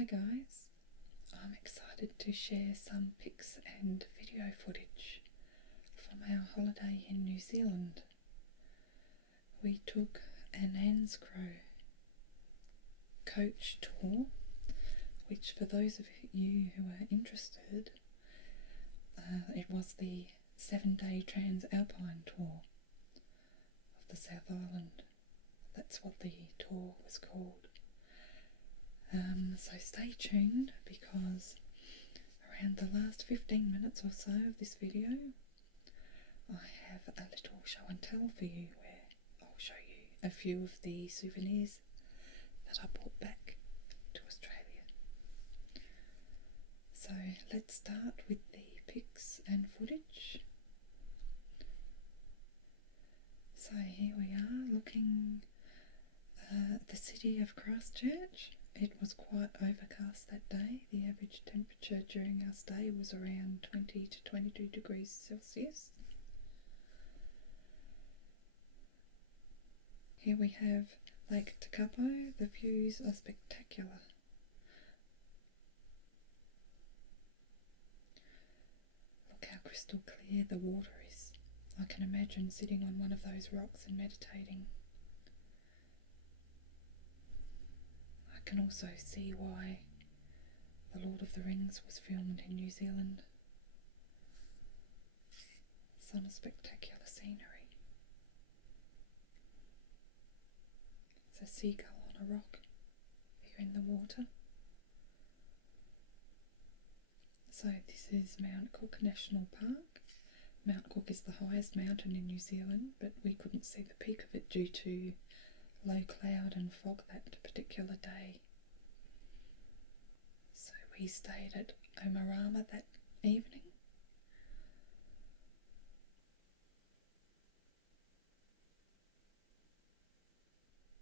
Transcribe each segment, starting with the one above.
Hi guys, I'm excited to share some pics and video footage from our holiday in New Zealand. We took an Anscrow coach tour, which for those of you who are interested, it was the 7-day Transalpine tour of the South Island. That's what the tour was called. So stay tuned, because around the last 15 minutes or so of this video I have a little show and tell for you, where I'll show you a few of the souvenirs that I brought back to Australia. So let's start with the pics and footage. So here we are looking at the city of Christchurch. It was quite overcast that day. The average temperature during our stay was around 20 to 22 degrees Celsius. Here we have Lake Tekapo. The views are spectacular. Look how crystal clear the water is. I can imagine sitting on one of those rocks and meditating. I can also see why The Lord of the Rings was filmed in New Zealand. Some spectacular scenery. There's a seagull on a rock here in the water. So this is Mount Cook National Park. Mount Cook is the highest mountain in New Zealand, but we couldn't see the peak of it due to low cloud and fog that particular day. So we stayed at Omarama that evening.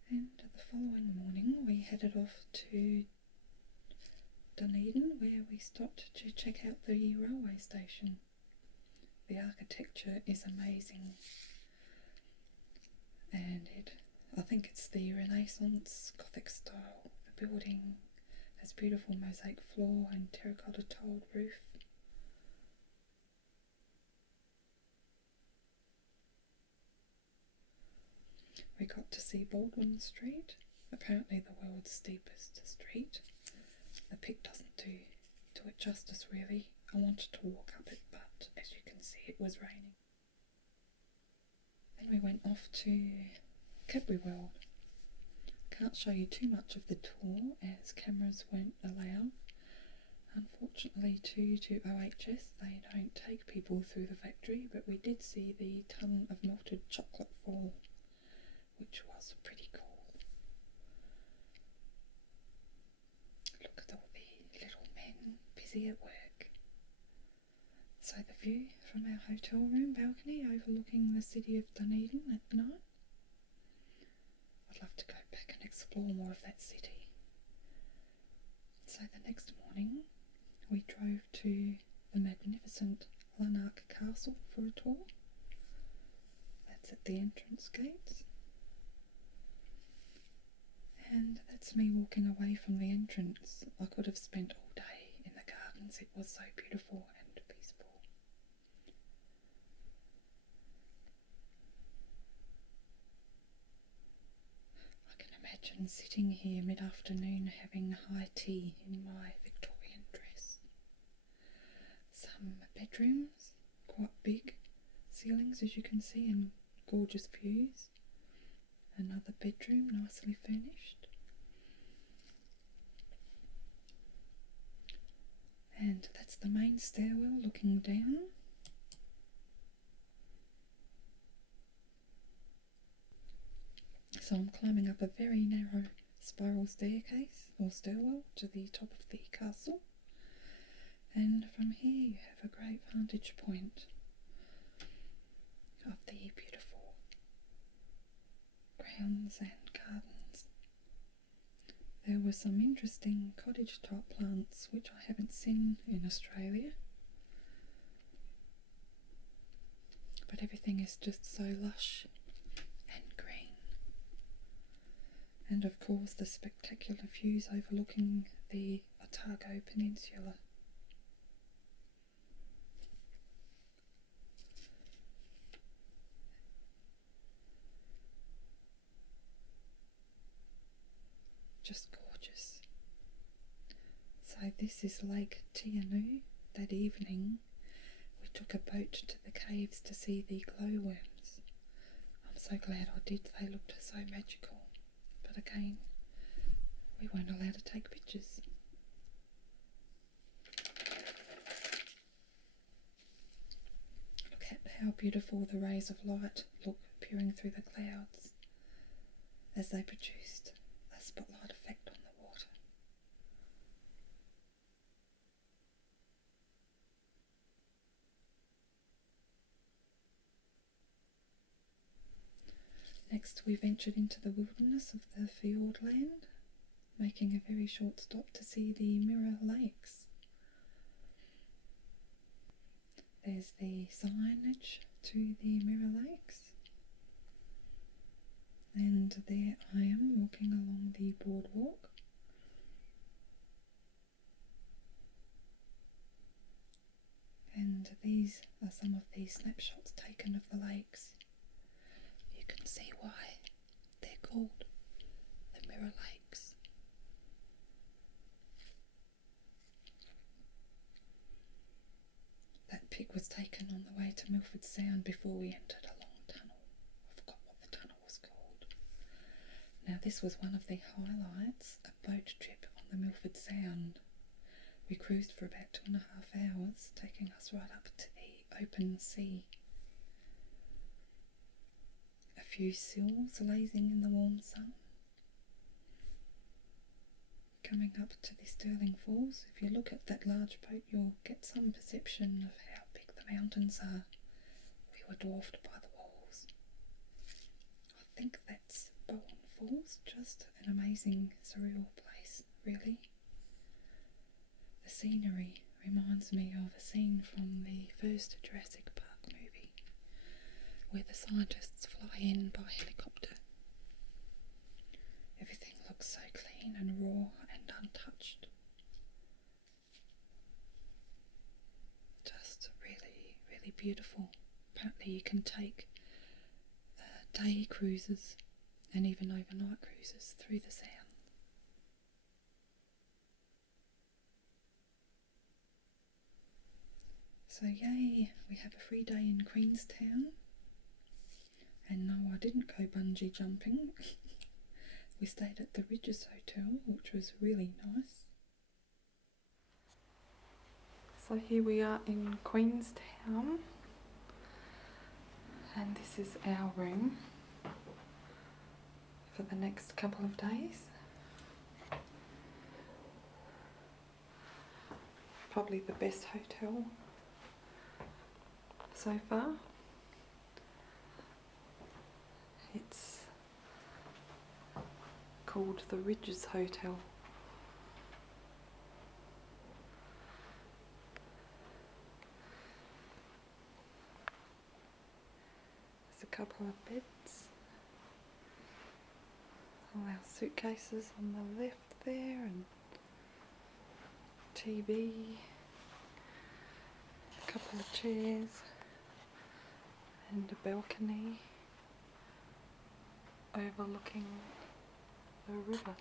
And the following morning we headed off to Dunedin, where we stopped to check out the railway station. The architecture is amazing, and I think it's the Renaissance Gothic style. The building has beautiful mosaic floor and terracotta tiled roof. We got to see Baldwin Street, apparently the world's steepest street. The pic doesn't do it justice really. I wanted to walk up it, but as you can see it was raining. Then we went off to Cadbury World. Can't show you too much of the tour as cameras weren't allowed. Unfortunately due to OHS they don't take people through the factory, but we did see the ton of melted chocolate fall, which was pretty cool. Look at all the little men busy at work. So the view from our hotel room balcony overlooking the city of Dunedin at night. I'd love to go back and explore more of that city. So the next morning we drove to the magnificent Lanark Castle for a tour. That's at the entrance gates. And that's me walking away from the entrance. I could have spent all day in the gardens. It was so beautiful and peaceful. I can imagine sitting here mid-afternoon having high tea in my Victorian dress. Some bedrooms, quite big ceilings as you can see, and gorgeous views. Another bedroom, nicely furnished. And that's the main stairwell looking down. So I'm climbing up a very narrow spiral staircase or stairwell to the top of the castle. And from here you have a great vantage point of the beautiful grounds and gardens. There were some interesting cottage type plants which I haven't seen in Australia, but everything is just so lush and green. And of course the spectacular views overlooking the Otago Peninsula. Just gorgeous. So this is Lake Tianu. That evening we took a boat to the caves to see the glowworms. I'm so glad I did, they looked so magical. But again, we weren't allowed to take pictures. Look at how beautiful the rays of light look peering through the clouds as they produced a spotlight effect on the water. Next we ventured into the wilderness of the Fiordland, making a very short stop to see the Mirror Lakes. There's the signage to the Mirror Lakes, and there I am walking along the boardwalk. And these are some of the snapshots taken of the lakes. You can see why they're called the Mirror Lakes. That pic was taken on the way to Milford Sound before we entered a long tunnel. I forgot what the tunnel was called. Now this was one of the highlights, a boat trip on the Milford Sound. We cruised for about 2.5 hours, taking us right up to the open sea. A few seals lazing in the warm sun. Coming up to the Stirling Falls, if you look at that large boat you'll get some perception of how big the mountains are. We were dwarfed by the walls. I think that's Bowen Falls, just an amazing surreal place, really. The scenery reminds me of a scene from the first Jurassic Park movie, where the scientists fly in by helicopter. Everything looks so clean and raw and untouched. Just really, really beautiful. Apparently you can take day cruises and even overnight cruises through the Sound. So yay, we have a free day in Queenstown. And no, I didn't go bungee jumping. We stayed at the Ridges Hotel, which was really nice. So here we are in Queenstown, and this is our room for the next couple of days. Probably the best hotel so far. It's called the Ridges Hotel. There's a couple of beds. All our suitcases on the left there, and TV, a couple of chairs, and a balcony overlooking the river.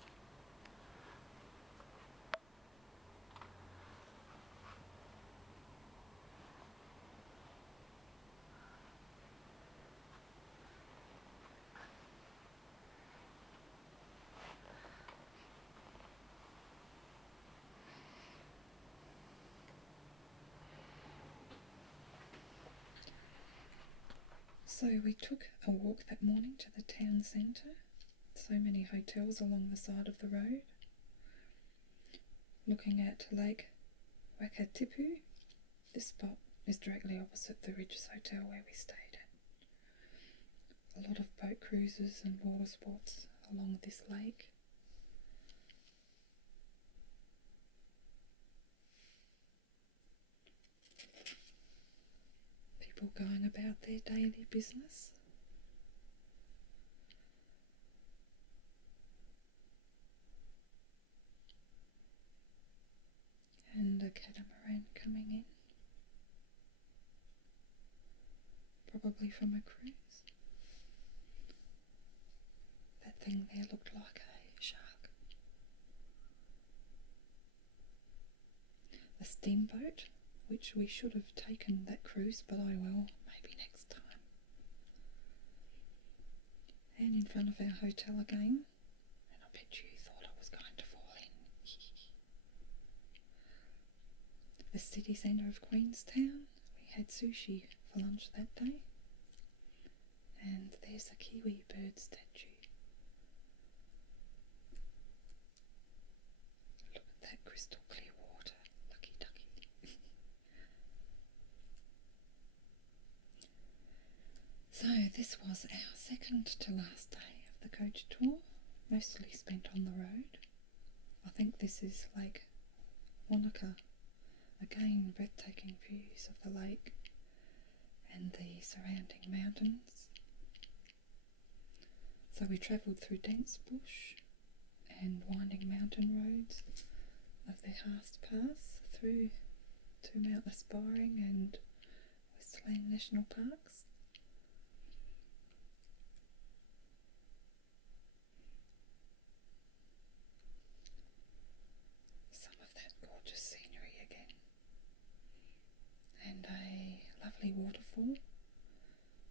So we took a walk that morning to the town centre. So many hotels along the side of the road. Looking at Lake Wakatipu. This spot is directly opposite the Ridges Hotel where we stayed at. A lot of boat cruises and water sports along this lake. People going about their daily business. catamaran coming in. Probably from a cruise. That thing there looked like a shark. A steamboat, which we should have taken that cruise, but oh well, maybe next time. And in front of our hotel again, and I bet you thought I was going to fall in. The city centre of Queenstown, we had sushi for lunch that day, and there's a kiwi bird statue. Look at that crystal clear water, lucky ducky. So this was our second to last day of the coach tour, mostly spent on the road. I think this is Lake Wanaka. Again, breathtaking views of the lake and the surrounding mountains. So we travelled through dense bush and winding mountain roads of the Haast Pass through to Mount Aspiring and Westland National Parks. Some of that gorgeous scenery again. And a lovely waterfall.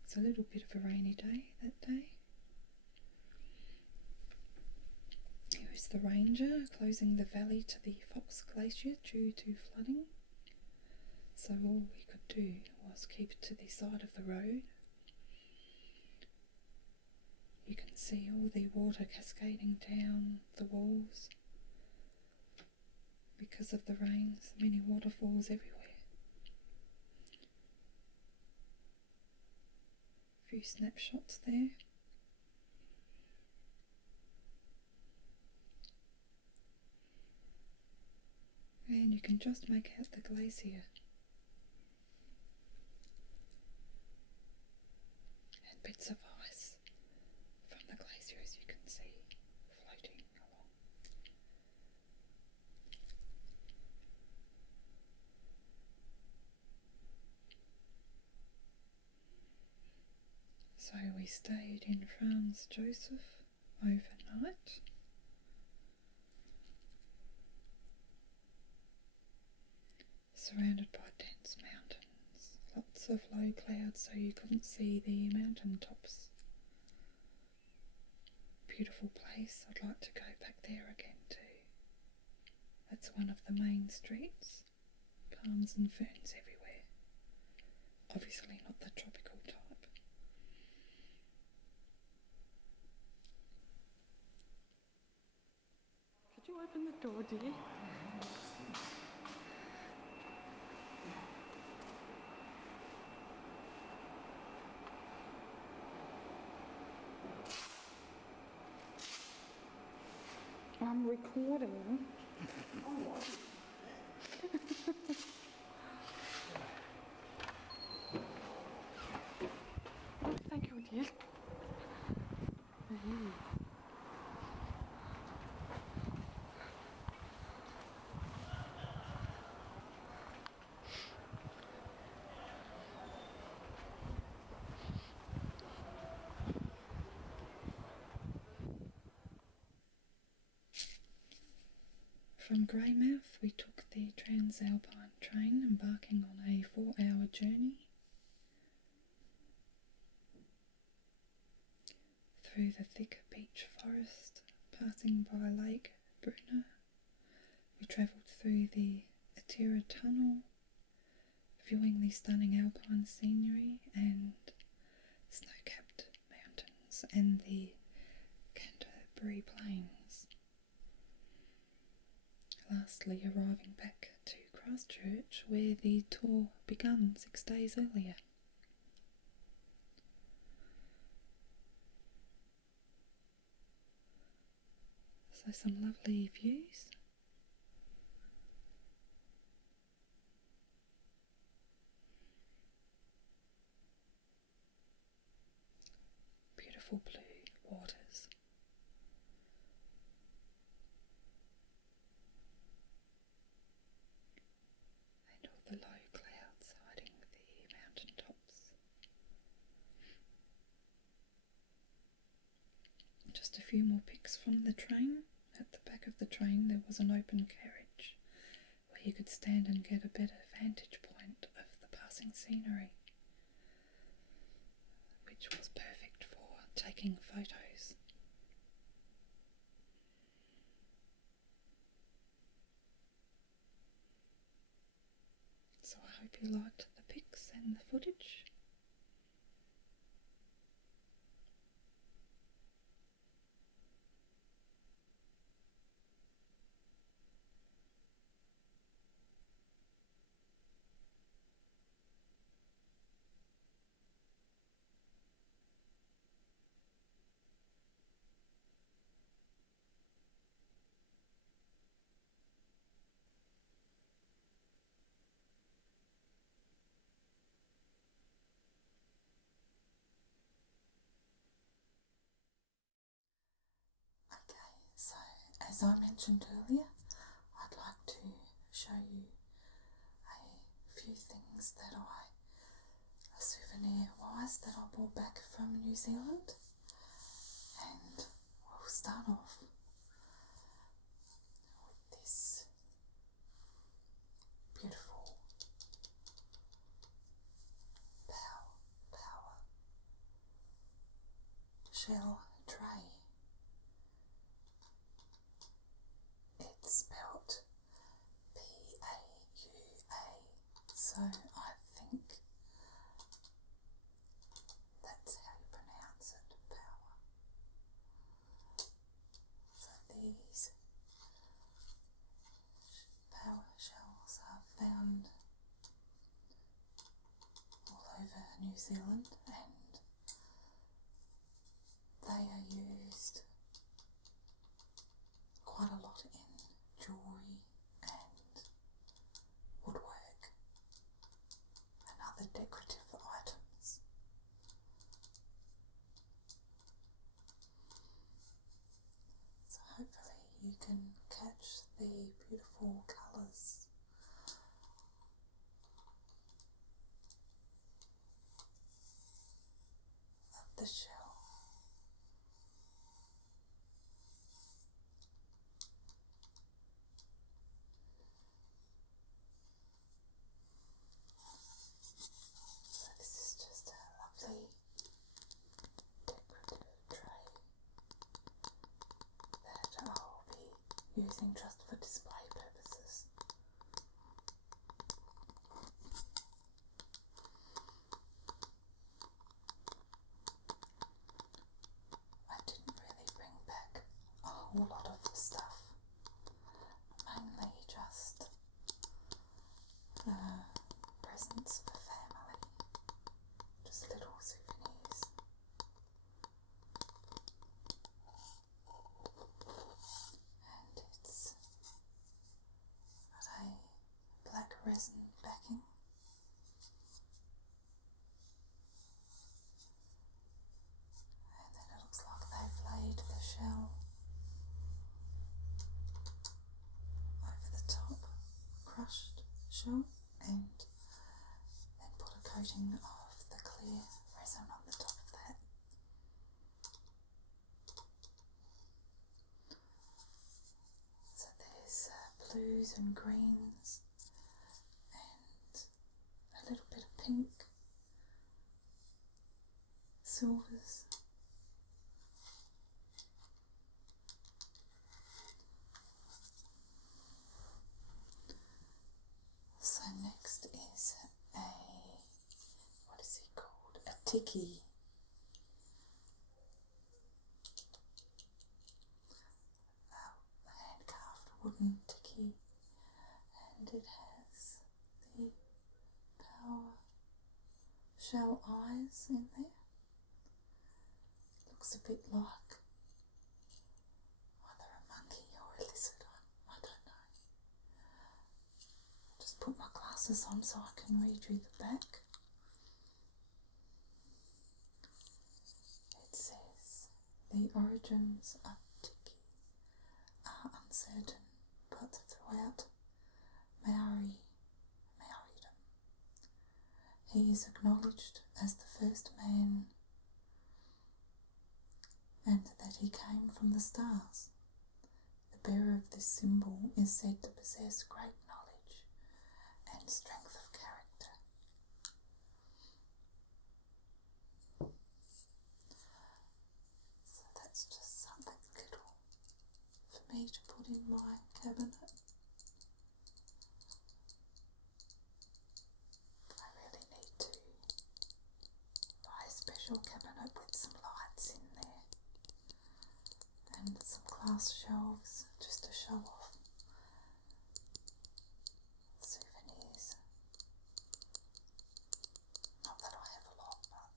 It's a little bit of a rainy day that day. Here is the ranger closing the valley to the Fox Glacier due to flooding. So all we could do was keep to the side of the road. You can see all the water cascading down the walls because of the rains, many waterfalls everywhere. A few snapshots there. And you can just make out the glacier. And bits of ice from the glacier, as you can see, floating along. So we stayed in Franz Joseph overnight. Surrounded by dense mountains, lots of low clouds so you couldn't see the mountain tops. Beautiful place, I'd like to go back there again too. That's one of the main streets, palms and ferns everywhere. Obviously not the tropical type. Could you open the door, dear? I'm recording. Oh, thank you, dear. From Greymouth we took the Transalpine train, embarking on a 4-hour journey through the thick beech forest, passing by Lake Brunner. We travelled through the Atira Tunnel, viewing the stunning alpine scenery and snow-capped mountains and the Canterbury Plains. Lastly, arriving back to Christchurch, where the tour began 6 days earlier. So some lovely views. Beautiful blue waters. few more pics from the train. At the back of the train there was an open carriage where you could stand and get a better vantage point of the passing scenery, which was perfect for taking photos. So I hope you liked the pics and the footage. Okay, so as I mentioned earlier, I'd like to show you a few things that souvenir wise, that I brought back from New Zealand. And we'll start off with this beautiful power shell tray. It's spelled P-A-U-A, so I think that's how you pronounce it, power. So these power shells are found all over New Zealand, and they are used quite a lot in jewellery and woodwork and other decorative items. So hopefully you can catch the beautiful colours of the shell. So this is just a lovely decorative tray that I'll be using just for display purposes. I didn't really bring back a whole lot of stuff, mainly just presents for family, just little souvenirs. And it's got a black resin backing. And then it looks like they've laid the shell over the top, crushed shell, and then put a coating of the clear resin on the top of that. So there's blues and greens and a little bit of pink, silvers. So next is what is it called? A tiki. A hand-carved wooden tiki, and it has the power shell eyes in there. Looks a bit like either a monkey or a lizard, I don't know. Just put my glasses on so I can read you the back. It says, the origins of tiki are uncertain, but throughout Maoridom, he is acknowledged as the first man, and that he came from the stars. The bearer of this symbol is said to possess great knowledge and strength of character. So that's just something little for me to put in my cabinet. I really need to buy a special cabinet with some lights in there and some glass shelves just to show off souvenirs. Not that I have a lot, but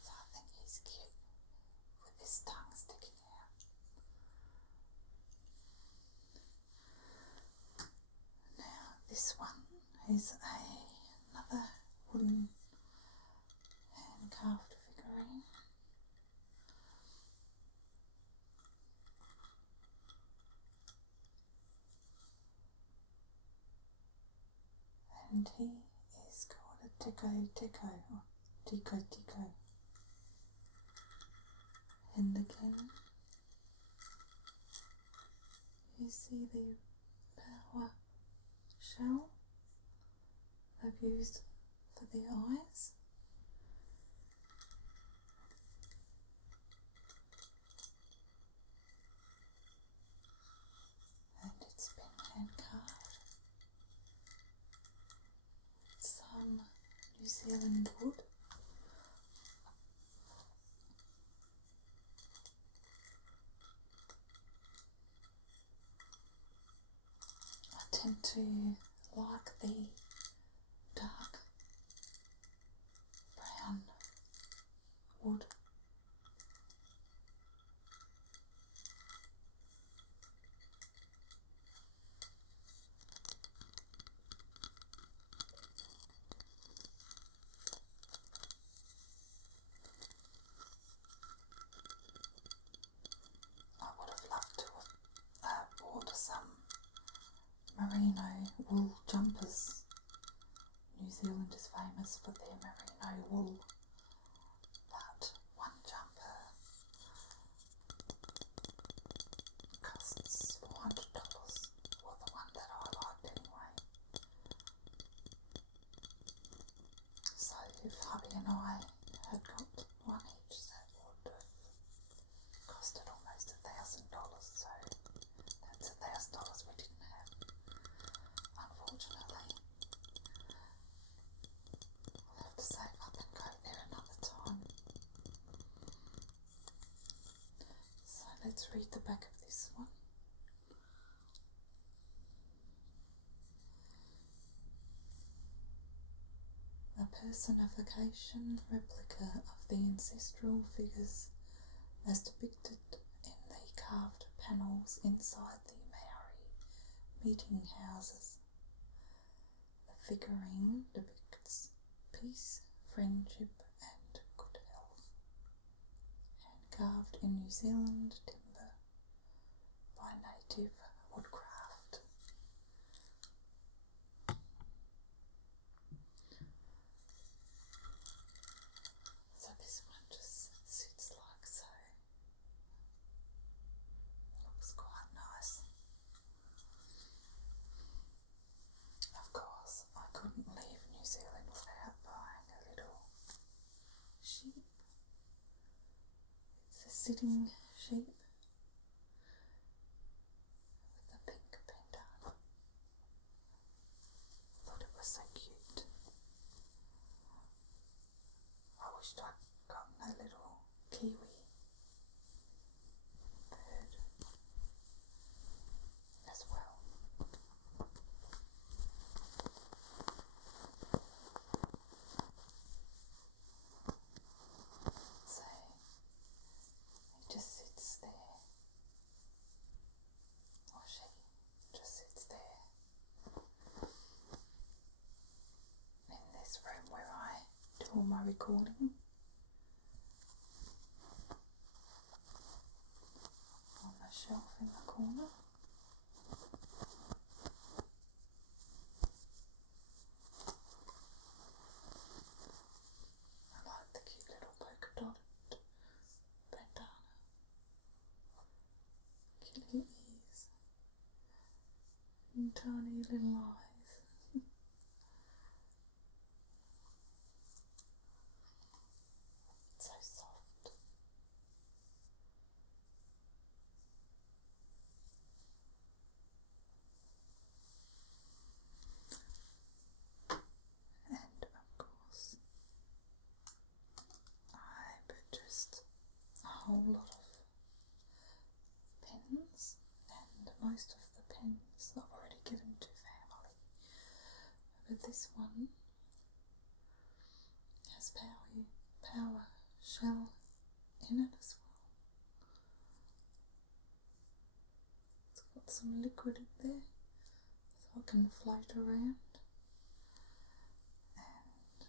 so I think he's cute with his tongue sticking out. Now this one is another wooden hand-carved figurine. And he is called a Deco or Deco. And again, you see the power shell I've used for the eyes. And it's been hand carved with some New Zealand wood. I tend to like the dark brown wood. I would have loved to have bought some merino wool jumpers. New Zealand is famous for their merino wool, but one jumper costs $400, or the one that I liked anyway. So if hubby and I had got one each, that would have costed almost $1,000. So that's $1,000 we didn't have, unfortunately. I'll have to save up and go there another time. So let's read the back of this one. A personification replica of the ancestral figures as depicted in the carved panels inside the Maori meeting houses. The figurine depicts peace, friendship and good health. Hand carved in New Zealand timber by native woodcraft. So this one just sits like so. Looks quite nice. Of course, I couldn't leave New Zealand without buying a little sheep. It's a sitting sheep with a pink pendant. Thought it was so cute. I wished I'd gotten a little kiwi bird as well. So he just sits there, or she just sits there in this room where I do all my recording. On the shelf in the corner. I like the cute little little ears and tiny little eyes. So soft. And of course, I purchased a whole lot of pens, and most of the pens I've already given to family. But this one has power shell in it as well. It's got some liquid in there so it can float around. And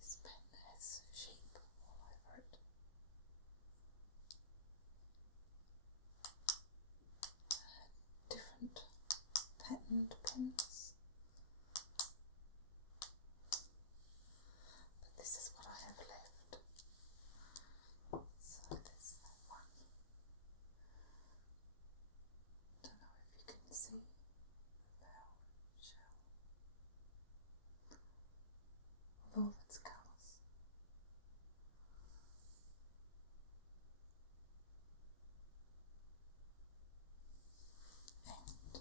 this pen has sheep all over it. Different patterned pens. But this is what I have left. So there's that one. Don't know if you can see the flower shell with all its colours. And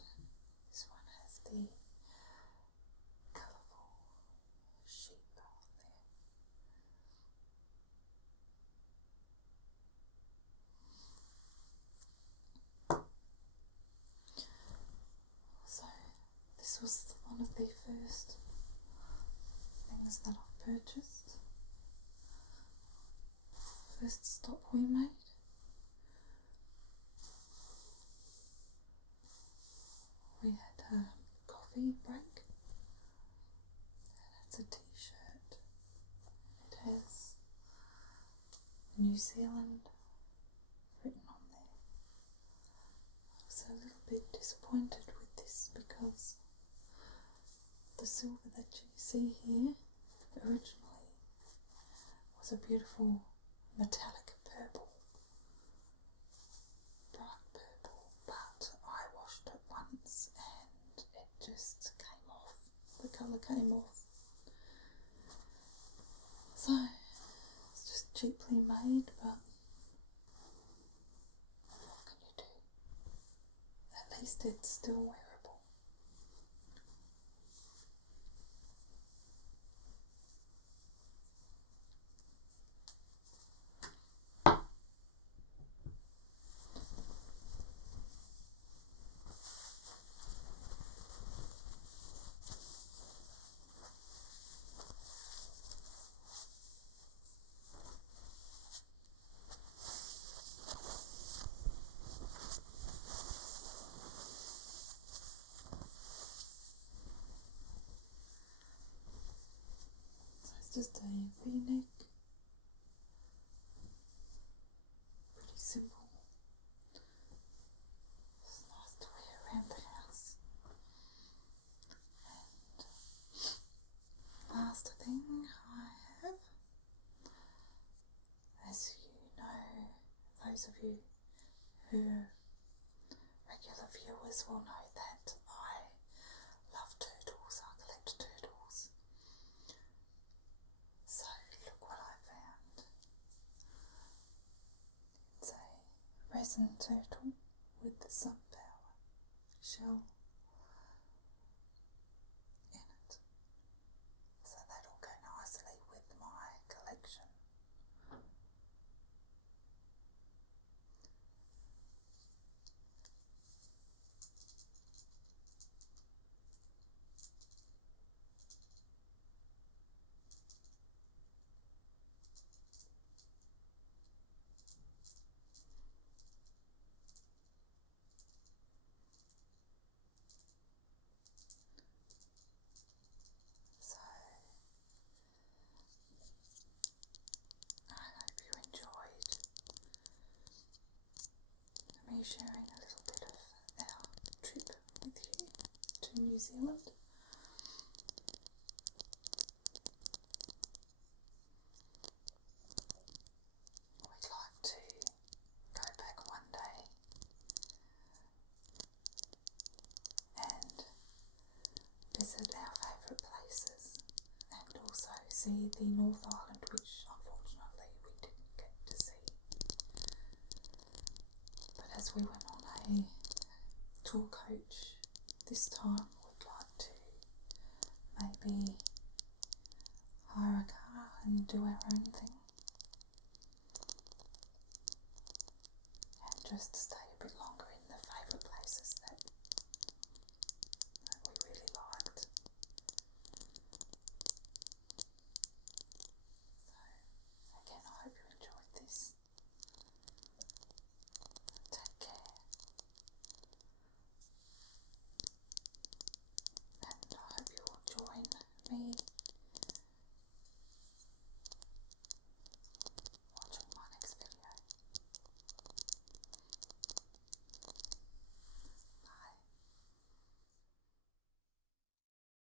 this one has the colourful sheep on there. So this was one of the first things that I've purchased. First stop we made. We had a coffee break. And it's a t-shirt. It has New Zealand written on there. I was a little bit disappointed with this because the silver that you see here originally was a beautiful metallic purple, bright purple, but I washed it once and it just came off. The colour came off. So it's just cheaply made, but what can you do? At least it's still wearable. So it's just a V-neck. Pretty simple. It's nice to wear around the house. And last thing I have, as you know, those of you who are regular viewers will know that I love turtles. I collect turtles. So look what I found. It's a resin turtle with the sunflower shell in it. So that'll go nicely with my collection. So I hope you enjoyed me sharing a little bit of our trip with you to New Zealand. We'd like to go back see the North Island, which unfortunately we didn't get to see. But as we went on a tour coach this time, we'd like to maybe hire a car and do our own thing and just stay a bit longer in the favourite places that we really liked. So again, I hope you enjoyed this. Take care, and I hope you'll join me